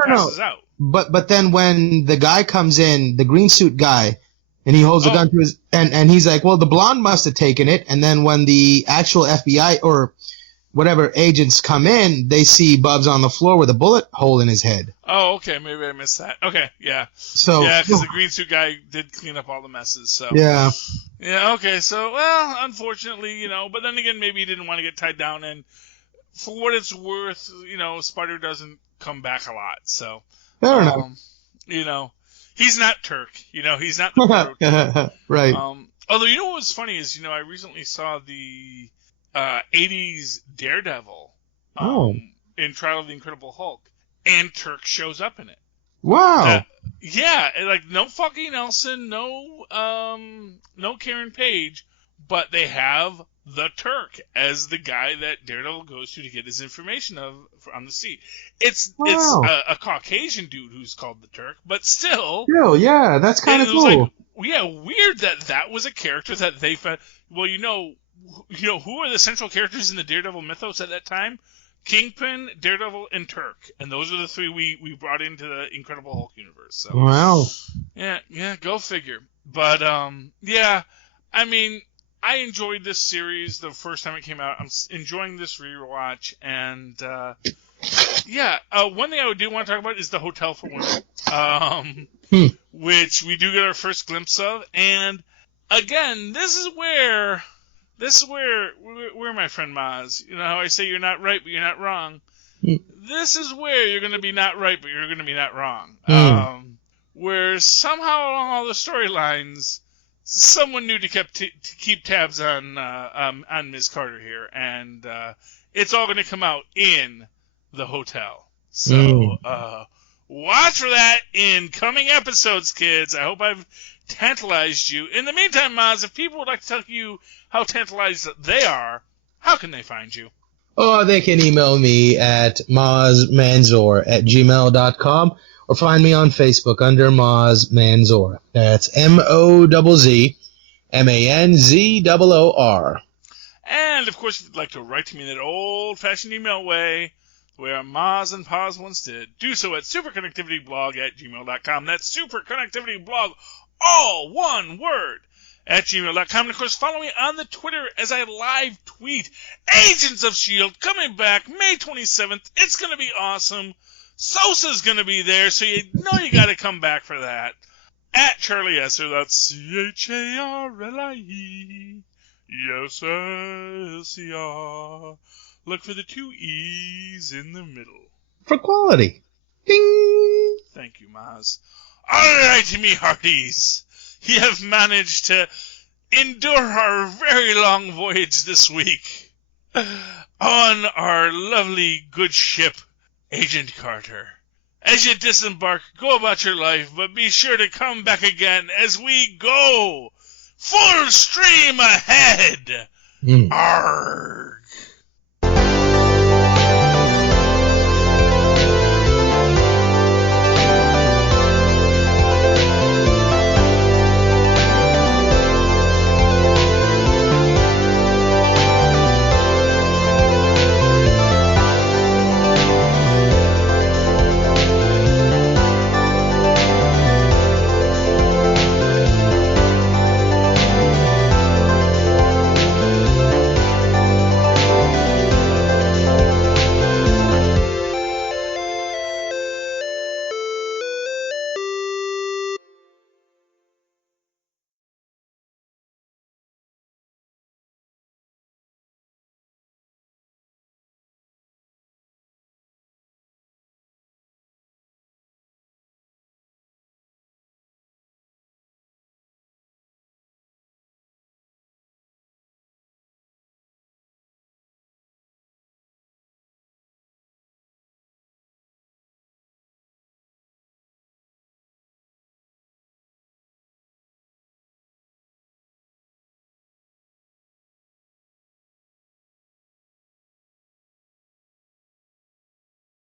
passes out. But then when the guy comes in, the green suit guy, and he holds a gun to his and he's like, well, the blonde must have taken it. And then when the actual FBI or whatever agents come in, they see Bubs on the floor with a bullet hole in his head. Oh, okay. Maybe I missed that. Okay, yeah. Because the green suit guy did clean up all the messes. So yeah. Yeah, okay. So, well, unfortunately, but then again, maybe he didn't want to get tied down. And for what it's worth, Spider doesn't come back a lot. So, fair enough. He's not Turk. He's not the Turk. Right. Although, what was funny is, I recently saw the 80s Daredevil in Trial of the Incredible Hulk, and Turk shows up in it. Wow. Yeah, no fucking Nelson, no Karen Page, but they have the Turk as the guy that Daredevil goes to get his information on the sea. It's a Caucasian dude who's called the Turk, but still. Yeah, that's kind of cool. Weird that was a character that they found. Well, who are the central characters in the Daredevil mythos at that time? Kingpin, Daredevil, and Turk. And those are the three we brought into the Incredible Hulk universe. So, wow. Yeah, go figure. But, yeah, I mean, I enjoyed this series the first time it came out. I'm enjoying this rewatch. And, one thing I do want to talk about is the Hotel for Women, which we do get our first glimpse of. And, again, this is where my friend Mozz, how I say you're not right, but you're not wrong. This is where you're going to be not right, but you're going to be not wrong. Where somehow along all the storylines, someone knew to keep tabs on Ms. Carter here, and it's all going to come out in the hotel. So watch for that in coming episodes, kids. I hope I've tantalized you. In the meantime, Mozz, if people would like to tell you how tantalized they are, how can they find you? Oh, they can email me at mozzmanzoor@gmail.com or find me on Facebook under Mozz Manzoor. That's MOZZMANZOOR. And, of course, if you'd like to write to me in that old-fashioned email way, where Mozz and Paz once did, do so at superconnectivityblog@gmail.com. That's superconnectivityblog, all one word, at gmail.com. And, of course, follow me on the Twitter as I live tweet Agents of S.H.I.E.L.D. coming back May 27th. It's going to be awesome. Sosa's going to be there, so you know you got to come back for that. At Charlie Esser, that's CHARLIE. Yes, SCR. Look for the 2 E's in the middle. For quality. Ding! Thank you, Mozz. All right, me hearties. You have managed to endure our very long voyage this week on our lovely good ship, Agent Carter. As you disembark, go about your life, but be sure to come back again as we go full stream ahead. Arrgh.